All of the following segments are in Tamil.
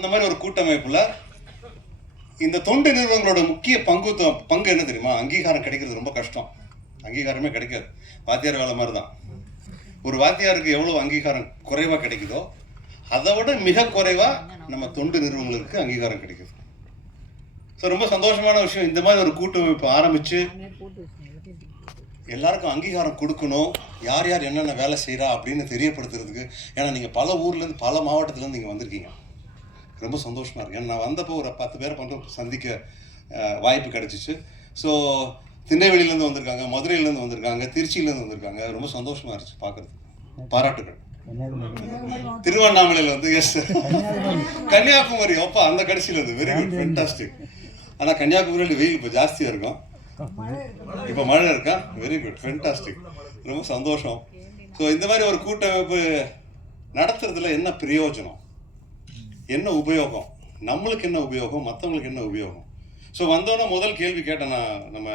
அந்த மாதிரி ஒரு கூட்டமைப்பில் இந்த தொண்டு நிறுவனங்களோட முக்கிய பங்கு பங்கு என்ன தெரியுமா? அங்கீகாரம் கிடைக்கிறது ரொம்ப கஷ்டம். அங்கீகாரமே கிடைக்காது. வாத்தியார் வேலை மாதிரி தான். ஒரு வாத்தியாருக்கு எவ்வளோ அங்கீகாரம் குறைவாக கிடைக்குதோ அதை விட மிக குறைவாக நம்ம தொண்டு நிறுவனங்களுக்கு அங்கீகாரம் கிடைக்குது. ஸோ ரொம்ப சந்தோஷமான விஷயம். இந்த மாதிரி ஒரு கூட்டமைப்பு ஆரம்பித்து எல்லாருக்கும் அங்கீகாரம் கொடுக்கணும். யார் யார் என்னென்ன வேலை செய்கிறா அப்படின்னு தெரியப்படுத்துறதுக்கு. ஏன்னா நீங்கள் பல ஊர்லேருந்து பல மாவட்டத்துலேருந்து இங்கே வந்திருக்கீங்க. ரொம்ப சந்தோஷமாக இருக்கு. ஏன்னா நான் வந்தப்போ ஒரு பத்து பேரை பண்ணுற சந்திக்க வாய்ப்பு கிடைச்சிச்சு. ஸோ திண்ணைவெளியிலேருந்து வந்திருக்காங்க மதுரையிலேருந்து வந்திருக்காங்க திருச்சியிலேருந்து வந்திருக்காங்க. ரொம்ப சந்தோஷமாக இருந்துச்சு பார்க்குறதுக்கு பாராட்டுகள். திருவண்ணாமலையில் வந்து எஸ் கன்னியாகுமரி அப்பா அந்த கடைசியில் இருந்து வெரி குட் ஃபென்டாஸ்டிக் ஆனால் கன்னியாகுமரியில் வெயில் இப்போ ஜாஸ்தியாக இருக்கும். இப்போ மழை இருக்கா? வெரி குட் ஃபென்டாஸ்டிக் ரொம்ப சந்தோஷம். ஸோ இந்த மாதிரி ஒரு கூட்டமைப்பு நடத்துறதுல என்ன பிரயோஜனம்? என்ன உபயோகம்? நம்மளுக்கு என்ன உபயோகம்? மற்றவங்களுக்கு என்ன உபயோகம்? ஸோ வந்தோன்னே முதல் கேள்வி கேட்டேன் நான். நம்ம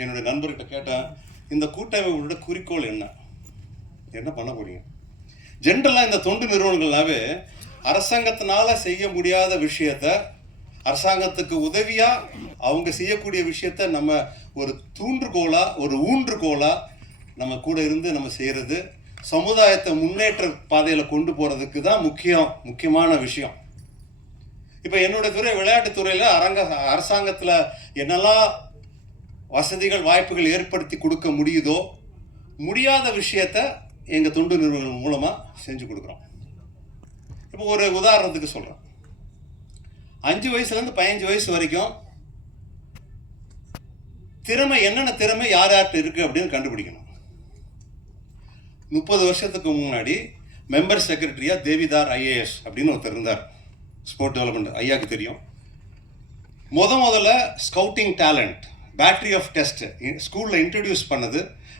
என்னுடைய நண்பர்கிட்ட கேட்டேன் இந்த கூட்டமைப்போட குறிக்கோள் என்ன? என்ன பண்ண போறீங்க? ஜென்ரலாக இந்த தொண்டு நிறுவனங்கள்னாவே அரசாங்கத்தினால செய்ய முடியாத விஷயத்த அரசாங்கத்துக்கு உதவியாக அவங்க செய்யக்கூடிய விஷயத்த நம்ம ஒரு தூன்றுகோலாக ஒரு ஊன்றுகோலாக நம்ம கூட இருந்து நம்ம செய்கிறது சமுதாயத்தை முன்னேற்ற பாதையில் கொண்டு போகிறதுக்கு தான் முக்கியம் முக்கியமான விஷயம். இப்போ என்னுடைய துறை விளையாட்டுத்துறையில் அரங்க அரசாங்கத்துல என்னெல்லாம் வசதிகள் வாய்ப்புகள் ஏற்படுத்தி கொடுக்க முடியுதோ முடியாத விஷயத்த எங்க தொண்டு நிறுவனங்கள் மூலமா செஞ்சு கொடுக்குறோம். இப்போ ஒரு உதாரணத்துக்கு சொல்றேன். அஞ்சு வயசுல இருந்து பதினஞ்சு வயசு வரைக்கும் திறமை என்னென்ன திறமை யார் யார்கிட்ட இருக்கு அப்படின்னு கண்டுபிடிக்கணும். முப்பது வருஷத்துக்கு முன்னாடி மெம்பர் செக்ரட்டரியா தேவிதார் ஐஏஎஸ் அப்படின்னு ஒருத்தர் இருந்தார். ஸ்போர்ட் டெவலப்மெண்ட் ஐயாக்கு தெரியும். முத முதல்ல scouting talent battery of test ஸ்கூலில் இன்ட்ரடியூஸ் பண்ணது